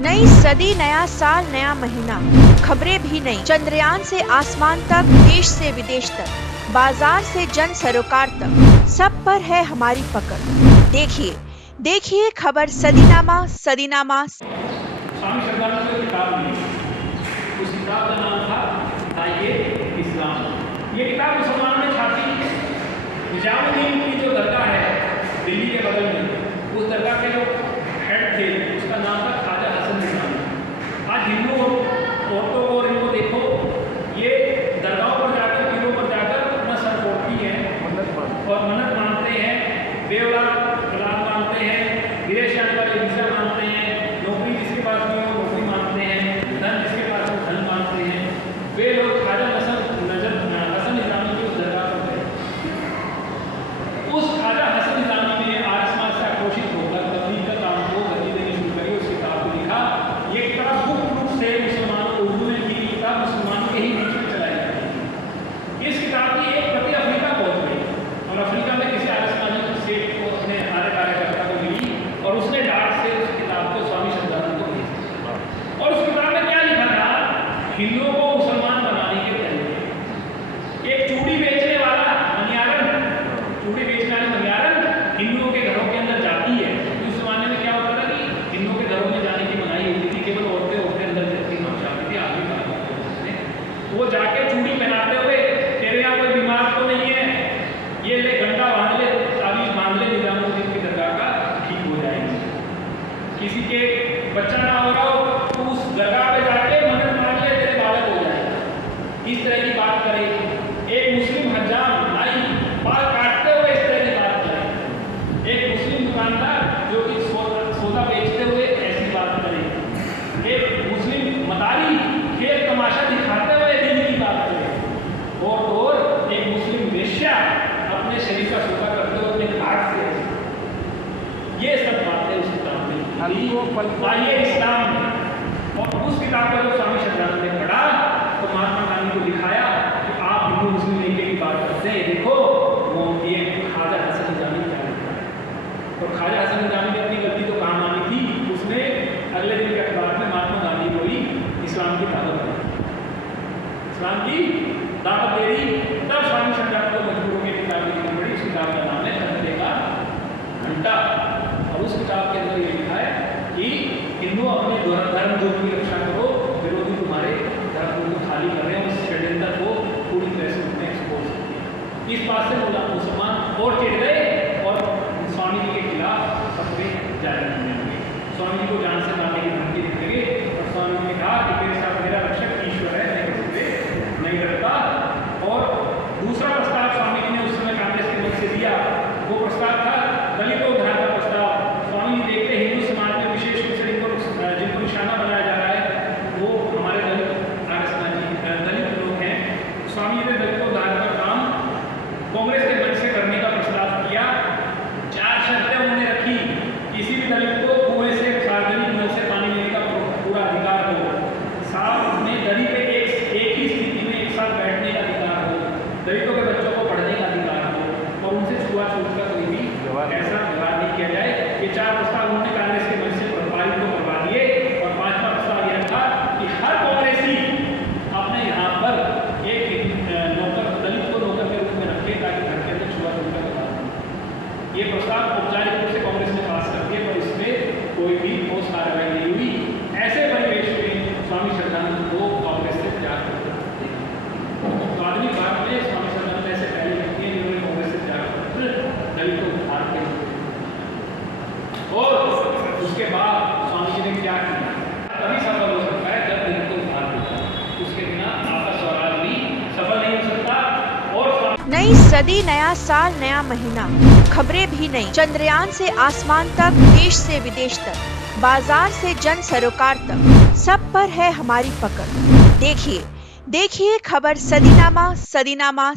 नई सदी, नया साल, नया महीना, खबरें भी नई। चंद्रयान से आसमान तक, देश से विदेश तक, बाजार से जन सरोकार तक, सब पर है हमारी पकड़। देखिए देखिए खबर सदीनामा सदीनामा। स्वामी श्रद्धानंद की किताब ली। उस किताब का नाम था बताइए इस्लाम। ये किताब मुसलमानों ने छापी। निजामुद्दीन की जो दरगाह है दिल्ली के बगल में, उस दरगाह के जो हेड थे उसका नाम था ख्वाजा हसन निजामी। आज हिंदू औरतों को और इनको देखो, ये दरगाहों पर जाकर, पीरों पर जाकर अपना सर फोड़ती हैं और मन्नत मांगते हैं, बेऔलाद मांगते हैं, विदेश जाने वाले वीज़ा मांगते हैं, नौकरी जिसके पास नहीं हो नौकरी मांगते हैं, धन जिसके पास हो धन मांगते हैं। वे लोग ख्वाजा हसन निजामी की उस दरगाह पर गए। उस ख्वाजा हसन निजामी ने आर्य समाज से आक्रोशित होकर तबलीग का काम को गति देनी शुरू करी। उस किताब को लिखा। ये किताब मुख्य रूप से मुसलमानों को उर्दू में की किताब मुसलमानों के ही बीच में चलाई जाती है। इस किताब की एक प्रति अफ्रीका पहुंच गई और अफ्रीका में किसी आर्य समाज सेठ को अपने आर्य कार्यकर्ता को मिली और उसने डाक से उस किताब को स्वामी श्रद्धानंद को भेज दिया। और उस किताब में क्या लिखा था? हिंदुओं को मुसलमान बनाने के तरीके। एक चूड़ी बेचने वाला मनियारन, चूड़ी बेचने वाली मनियारन हिंदुओं के घरों के अंदर जाती है। उस जमाने में क्या होता था कि हिंदुओं के घरों में जाने की मनाही होती थी, केवल औरतें अंदर जाती थी, आदमी बाहर। वो जाके चूड़ी पहनाते हुए, तेरे यहाँ कोई बीमार तो नहीं है, ये ले घंटा बांध ले, ताबीज बांध ले, निजामुद्दीन की दरगाह का ठीक हो जाएगी। किसी के बच्चा ना हो रहा हो तो उस दरगाह पे जाके मन्नत मांग ले, तेरे बालक हो जाएगा। इस तरह की बात करे। एक मुस्लिम हज्जाम आई, बाल काटते हुए इस तरह की बात करे। एक मुस्लिम दुकानदार जो कि सौदा बेचते हुए ऐसी बात करे। एक मुस्लिम मदारी खेल तमाशा दिखाते हुए दिन की बात करे। और एक मुस्लिम वेश्या अपने शरीर का सौदा करते हुए अपने घाट से, ये सब बातें उस किताब में आइए इस्लाम में। और उस किताब का जो स्वामी श्रद्धानंद ने पढ़ा तो महात्मा गांधी को दिखाया कि आप हिंदू मुस्लिम लीग की बात करते हैं, देखो वो ये ख्वाजा हसन निजामी क्या लिखा है। तो ख्वाजा हसन निजामी ने अपनी गलती तो कहाँ मानी थी, उसने अगले दिन के अखबार में महात्मा गांधी को ही इस्लाम की दावत दी, इस्लाम की दावत दे दी। तब स्वामी श्रद्धानंद को मजबूर होकर किताब लिखनी पड़ी। उस किताब का नाम है खतरे का घंटा। और उस किताब के अंदर ये लिखा है कि हिंदू अपने धर्म धर्म की रक्षा करो, विरोधी तुम्हारे धर्म को खाली कर रहे हैं, उस षड्यंत्र को पूरी तरह से उसने एक्सपोज किया। इस बात से मुसलमान और चिढ़ गए और स्वामी जी के खिलाफ सफरे जारी करने लगे। स्वामी जी को जान से मारने की धमकी देने लगे और स्वामी जी ने कहा कि मेरे साथ मेरा रक्षक ईश्वर है, मैं किसी से नहीं डरता। और दूसरा प्रस्ताव स्वामी जी ने उस समय कांग्रेस के मंच से दिया, वो प्रस्ताव था दलितों उद्धार का प्रस्ताव। स्वामी जी देखते हिंदू समाज में विशेष रूप से जिनको निशाना बनाया जा रहा है वो हमारे दलित लोग हैं। स्वामी जी ने दलितों उद्धार का काम कांग्रेस के मंच से करने का प्रस्ताव किया। 4 शर्तें उन्होंने रखी। किसी भी दलित को कुएं से, सार्वजनिक नल से पानी लेने का पूरा अधिकार हो, साथ में दली पे एक ही स्थिति में एक साथ बैठने का अधिकार हो, दलितों के बच्चों को पढ़ने का अधिकार हो और उनसे छुआछूत का कोई भी ऐसा व्यवहार नहीं किया जाए। ये 4 प्रस्ताव उन्होंने कांग्रेस के मंच से पारित को करवा दिए। और 5वां प्रस्ताव यह था कि हर कांग्रेसी अपने यहाँ पर एक नौकर, दलित को नौकर के रूप में रखे ताकि घर के अंदर छुआछूत का व्यवहार हो। ये प्रस्ताव औपचारिक रूप से कांग्रेस ने पास कर दिए पर इसमें कोई भी ठोस कार्रवाई नहीं हुई। ऐसे परिवेश में स्वामी श्रद्धानंद को कांग्रेस से त्याग कर दिया। तो आधुनिक भारत में स्वामी श्रद्धानंद ऐसे पहले व्यक्ति हैं जिन्होंने कांग्रेस से त्याग दलित को उद्धार किया। और उसके बाद स्वामी जी ने क्या किया? तभी सफल हो सकता है जब दलित को उद्धार होता है, उसके बिना आपका स्वराज भी सफल नहीं हो सकता। और नई सदी, नया साल, नया महीना, खबरें भी नई। चंद्रयान से आसमान तक, देश से विदेश तक, बाजार से जन सरोकार तक, सब पर है हमारी पकड़। देखिए देखिए खबर सदीनामा सदीनामा।